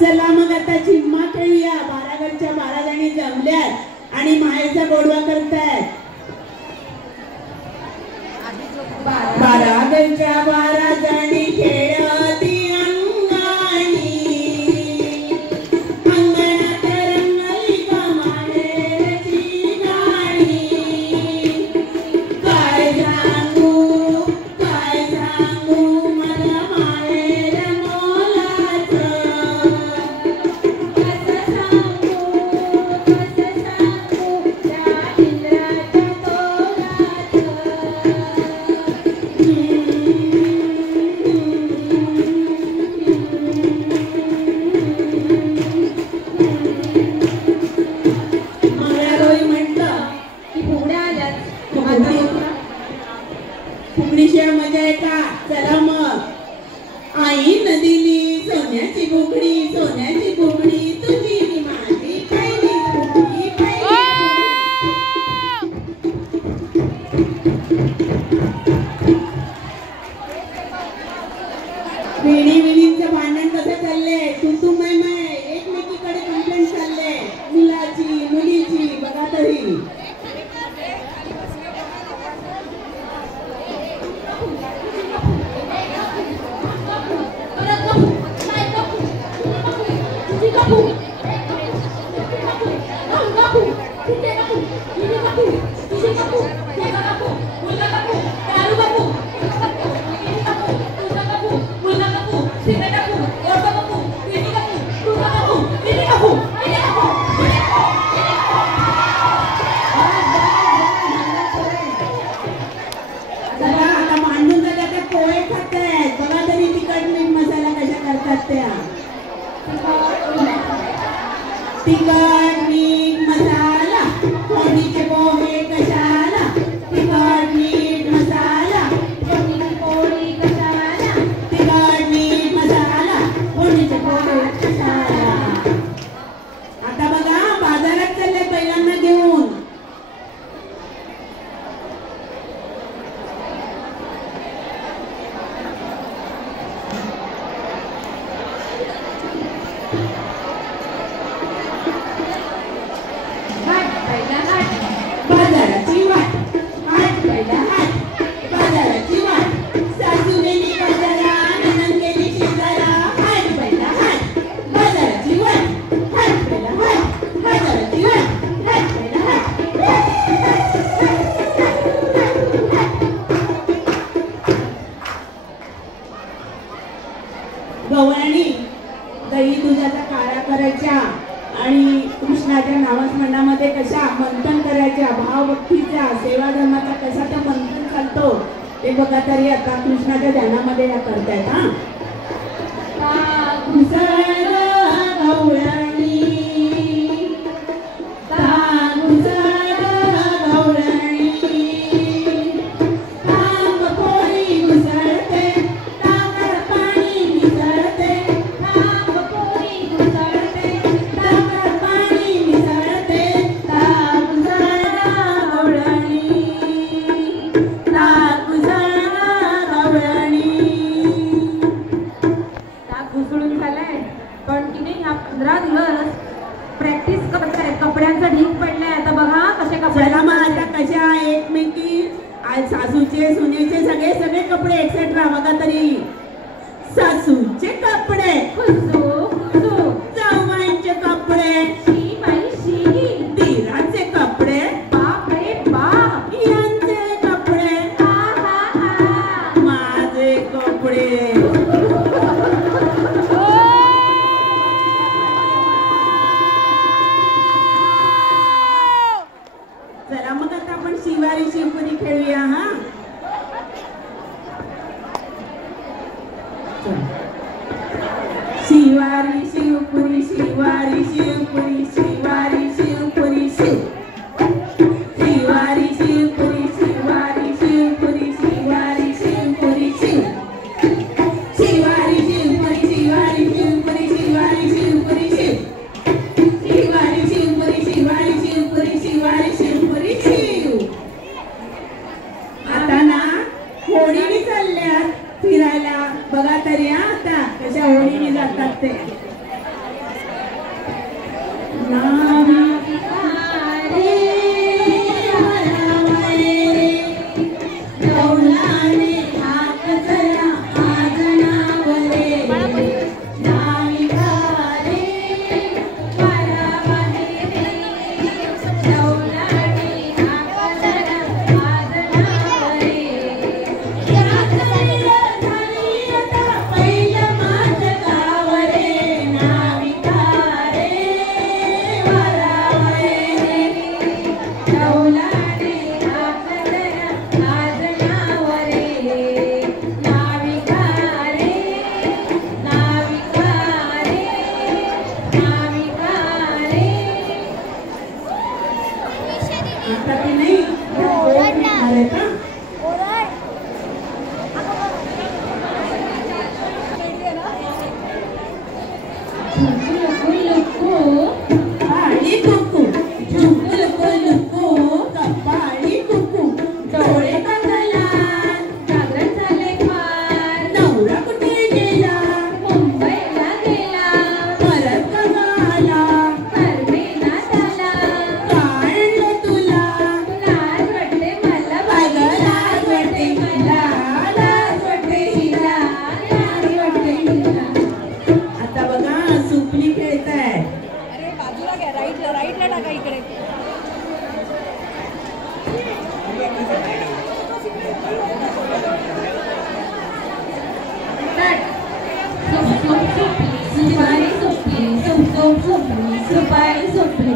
चला मग आता झिम्मा खेळूया. 12 घरच्या 12 जणी जमल्यात आणि माहेरचा गोडवा करतायत. 12 घरच्या 12 जणी खेळती अंगाणी, अंगणात रंगली का माहेरची गाणी. काय सांगू मला माहेर मोलाचं. कसं सांगू त्या इंद्राच्या तोराचं. फुगडीशिवाय मजा आहे का? चला मग. आईनं दिली सोन्याची फुगडी, सोन्याची फुगडी तुझी नी माझी पहिली फुगडी, पहिली. विणीचं भांडण कसं चाललंय? तू मै एकमेकीकडे कंप्लेंट चालले, मुलाची मुलीची. बघा तरी तिखट मीठ मसाला, फोडणीचे पोहे कशाला. तिखट मीठ मसाला, फोडणीची पोळी कशाला. तिखट मीठ मसाला, फोडणीचे पोहे कशाला. आता बघा बाजारात चालले पहिल्यांदा घेऊन. बाजाराची वाट, हाट पहिला हाट. बाजाराची वाट, सासू गेली बाजारा, नणंद गेली शेजारा. हाट पहिला हाट, बाजाराची वाट, हाट पहिला हाट. बाजाराची वाट, हाट पहिला हाट. गवळणी दही दुधाचा काढा करायच्या आणि कृष्णाच्या नामस्मरणामध्ये कशा मंथन करायच्या, भावभक्तीचा सेवा धर्माचा कसा तो मंथन चालतो ते बघा तरी आता कृष्णाच्या ध्यानामध्ये या करतायत. सासूचे सुनेचे सगळे कपडे एक्सेट्रा बघा तरी. सासूचे कपडे, जावयांचे कपडे, दीराचे कपडे, यांचे कपडे, माझे कपडे. चला मग आता आपण शिवारी शिवपुरी खेळूया. हा शिवारी लुकू लुकू आणि कुकू झुकू लुकू लुकू कपाळी कुकू डोळे कागला जागरण झाले फार नवरा कुठे गेला मुंबईला गेला परत कवा आला परमेनात आला काढलं तुला लाज वाटते मला बागा लाज वाटते मला लाज वाटते हिला लाज वाटते हिला आता बघा सुपली खेळताय अरे बाजूला घ्या राईटला टाका इकडे सुपारी सुपली सुप सुप सुपली सुपारी सुपली